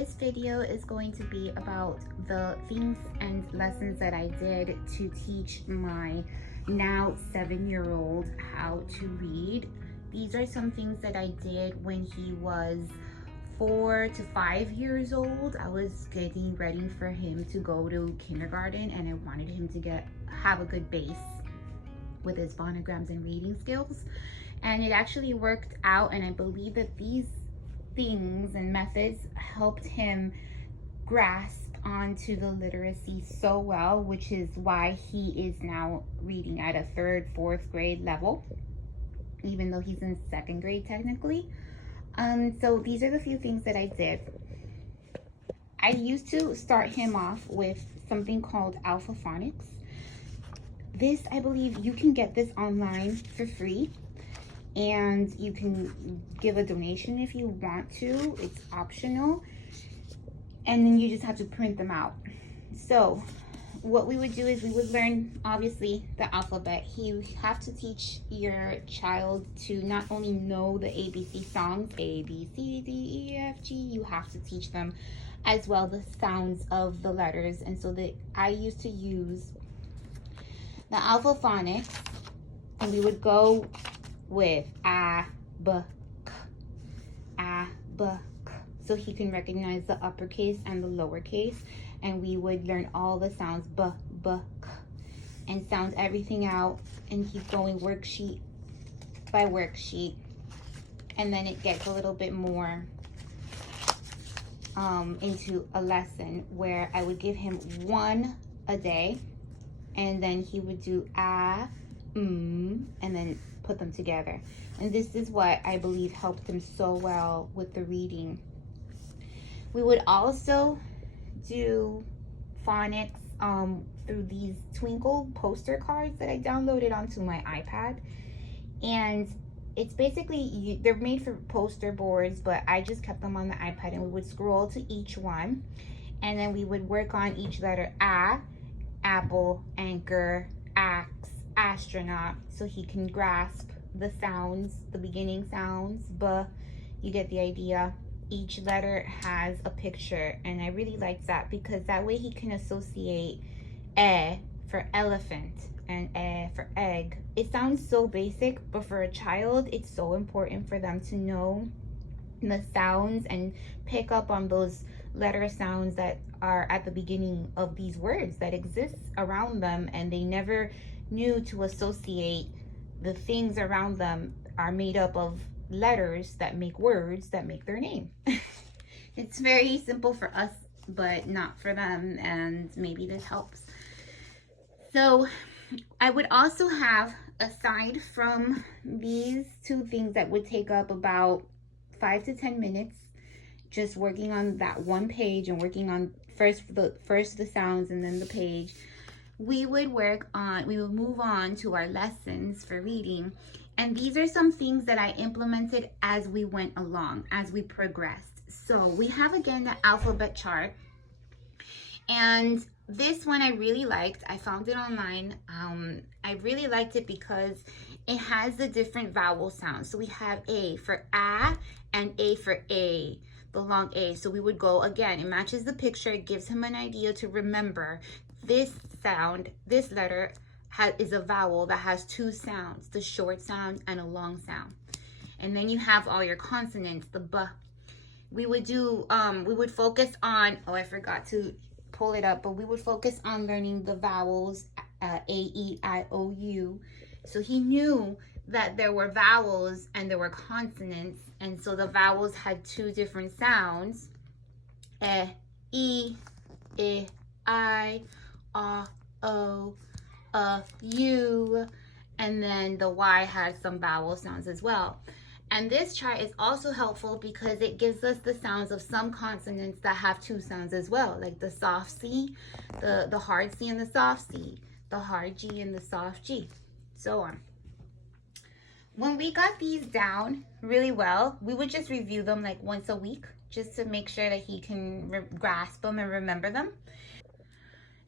this video is going to be about the things and lessons that I did to teach my now 7-year-old how to read. These are some things that I did when he was 4 to 5 years old. I was getting ready for him to go to kindergarten, and I wanted him to have a good base with his phonograms and reading skills. And it actually worked out, and I believe that these things and methods helped him grasp onto the literacy so well, which is why he is now reading at a 3rd, 4th grade level, even though he's in 2nd grade technically. So these are the few things that I did. I used to start him off with something called Alpha Phonics. This, I believe you can get this online for free, and you can give a donation if you want to. It's optional, and then you just have to print them out. So what we would do is we would learn, obviously, the alphabet. You have to teach your child to not only know the ABC songs, A, B, C, D, E, F, G, you have to teach them as well the sounds of the letters. And so I used to use the Alpha Phonics, and we would go with A, B, K, A, B, K, so he can recognize the uppercase and the lowercase. And we would learn all the sounds, B, B, K, and sound everything out, and keep going worksheet by worksheet. And then it gets a little bit more into a lesson where I would give him one a day, and then he would do A, and then put them together. And this is what I believe helped him so well with the reading. We would also do phonics through these Twinkle poster cards that I downloaded onto my iPad. And it's basically, they're made for poster boards, but I just kept them on the iPad, and we would scroll to each one, and then we would work on each letter. A, apple, anchor, axe, astronaut, so he can grasp the sounds, the beginning sounds. But you get the idea. Each letter has a picture, and I really like that because that way he can associate E for elephant and E for egg. It sounds so basic, but for a child, it's so important for them to know the sounds and pick up on those letter sounds that are at the beginning of these words that exist around them, and they never knew to associate the things around them are made up of letters that make words that make their name. It's very simple for us, but not for them, and maybe this helps. So I would also have, aside from these two things that would take up about 5 to 10 minutes, just working on that one page and working on first the sounds and then the page, we would move on to our lessons for reading. And these are some things that I implemented as we went along, as we progressed. So we have, again, the alphabet chart. And this one I really liked. I found it online. I really liked it because it has the different vowel sounds. So we have A for A and A for A, the long A. So we would go, again, it matches the picture. It gives him an idea to remember this sound, this letter is a vowel that has 2 sounds, the short sound and a long sound. And then you have all your consonants, the B. We would do, we would focus on, oh, I forgot to pull it up, but we would focus on learning the vowels, A, E, I, O, U. So he knew that there were vowels and there were consonants, and so the vowels had 2 different sounds, E, I, O, U, and then the Y has some vowel sounds as well. And this chart is also helpful because it gives us the sounds of some consonants that have 2 sounds as well, like the soft C, the hard C and the soft C, the hard G and the soft G, so on. When we got these down really well, we would just review them like once a week just to make sure that he can grasp them and remember them.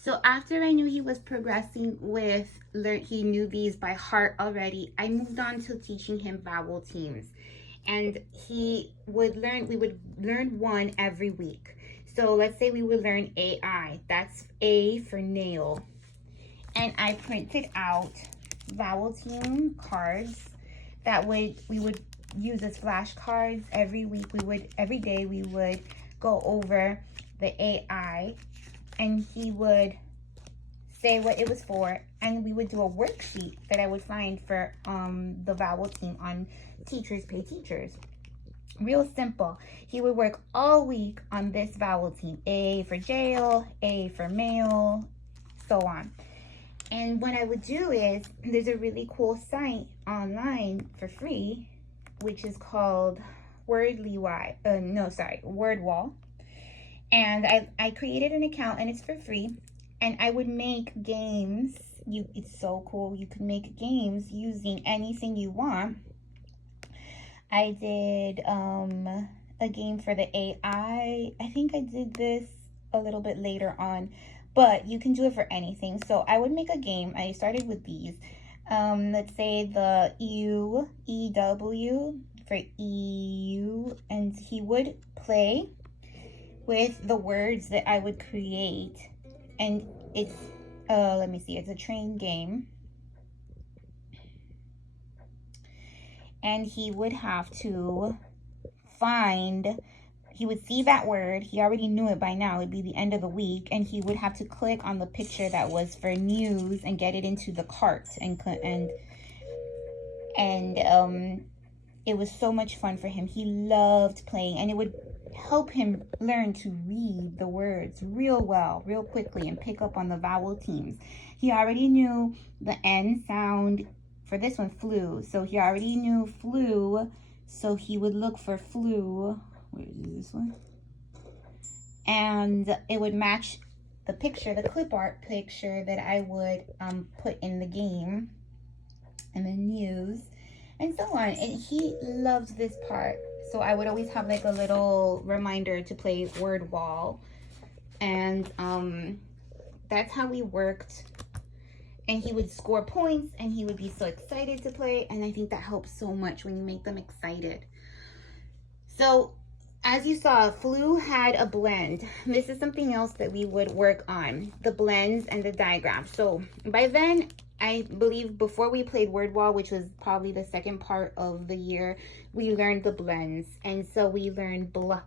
So after I knew he was progressing with, he knew these by heart already, I moved on to teaching him vowel teams. And we would learn one every week. So let's say we would learn AI. That's A for nail. And I printed out vowel team cards that we would use as flashcards every week. Every day we would go over the AI, and he would say what it was for, and we would do a worksheet that I would find for the vowel team on Teachers Pay Teachers. Real simple. He would work all week on this vowel team. A for jail, A for mail, so on. And what I would do is, there's a really cool site online for free, which is called Wordwall. And I created an account, and it's for free. And I would make games. It's so cool. You can make games using anything you want. I did a game for the AI. I think I did this a little bit later on, but you can do it for anything. So I would make a game. I started with these. Let's say the EW for EU, and he would play with the words that I would create. And it's, let me see, it's a train game. And he would have to he would see that word. He already knew it by now. It'd be the end of the week. And he would have to click on the picture that was for news and get it into the cart. And it was so much fun for him. He loved playing, and it would help him learn to read the words real well, real quickly, and pick up on the vowel teams. He already knew the N sound. For this one, flu. So he already knew flu. So he would look for flu. Where is this one? And it would match the picture, the clip art picture that I would put in the game. And the news. And so on. And he loved this part. So I would always have like a little reminder to play Wordwall. And that's how we worked. And he would score points, and he would be so excited to play. And I think that helps so much when you make them excited. So as you saw, Flu had a blend. This is something else that we would work on, the blends and the diagrams. So by then, I believe before we played Wordwall, which was probably the second part of the year, we learned the blends. And so we learned blah,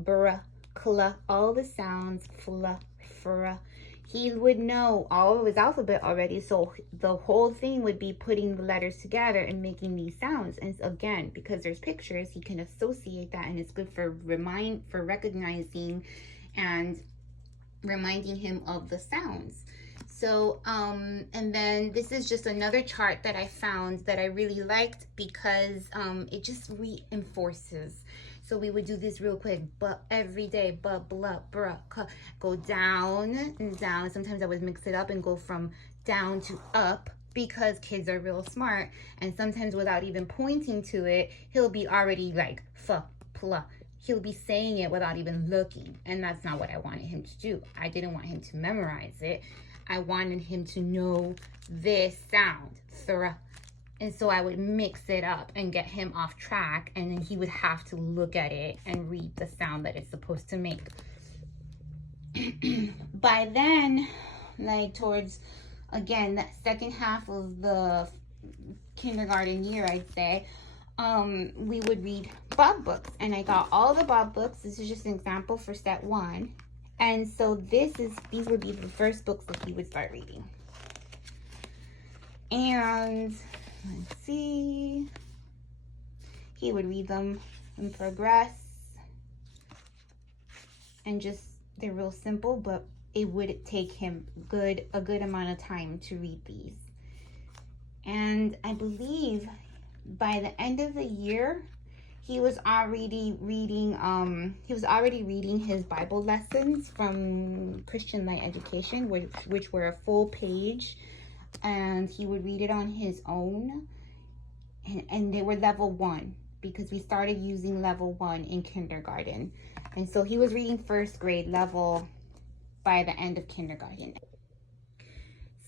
bruh, cla, all the sounds, fla, fra. He would know all of his alphabet already, so the whole thing would be putting the letters together and making these sounds. And again, because there's pictures, he can associate that, and it's good for recognizing and reminding him of the sounds. So, and then this is just another chart that I found that I really liked because it just reinforces. So we would do this real quick, but every day, but, blah, bruh, go down and down. Sometimes I would mix it up and go from down to up because kids are real smart. And sometimes without even pointing to it, he'll be already like, pla. He'll be saying it without even looking. And that's not what I wanted him to do. I didn't want him to memorize it. I wanted him to know this sound, thra. And so I would mix it up and get him off track, and then he would have to look at it and read the sound that it's supposed to make. By then, like towards, again, that second half of the kindergarten year, I'd say, we would read Bob books. And I got all the Bob books. This is just an example for step 1. And so these would be the first books that he would start reading. And let's see, he would read them and progress, and just, they're real simple, but it would take him a good amount of time to read these. And I believe by the end of the year, he was already reading his Bible lessons from Christian Light Education, which were a full page. And he would read it on his own, and they were level 1 because we started using level 1 in kindergarten. And so he was reading first grade level by the end of kindergarten.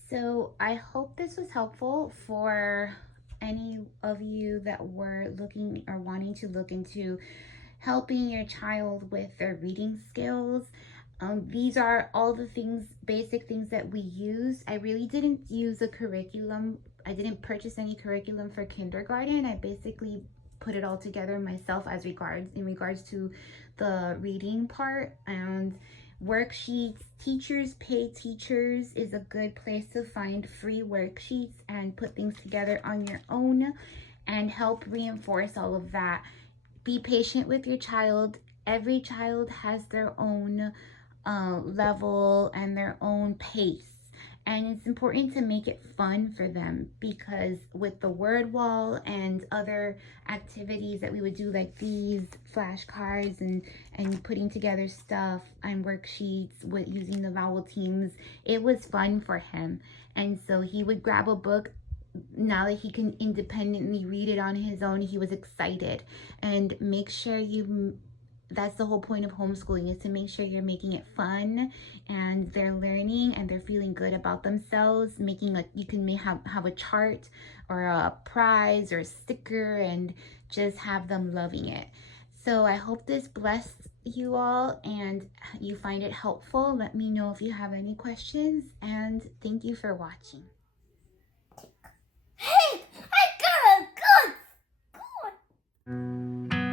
So I hope this was helpful for any of you that were looking or wanting to look into helping your child with their reading skills. These are all the things, basic things that we use. I really didn't use a curriculum. I didn't purchase any curriculum for kindergarten. I basically put it all together myself in regards to the reading part and worksheets. Teachers Pay Teachers is a good place to find free worksheets and put things together on your own and help reinforce all of that. Be patient with your child. Every child has their own level and their own pace. And it's important to make it fun for them, because with the word wall and other activities that we would do, like these flashcards and putting together stuff and worksheets with using the vowel teams, it was fun for him. And so he would grab a book. Now that he can independently read it on his own, he was excited. And make sure that's the whole point of homeschooling, is to make sure you're making it fun and they're learning and they're feeling good about themselves. You can have a chart or a prize or a sticker and just have them loving it. So I hope this blessed you all and you find it helpful. Let me know if you have any questions, and thank you for watching. Hey, I got a good.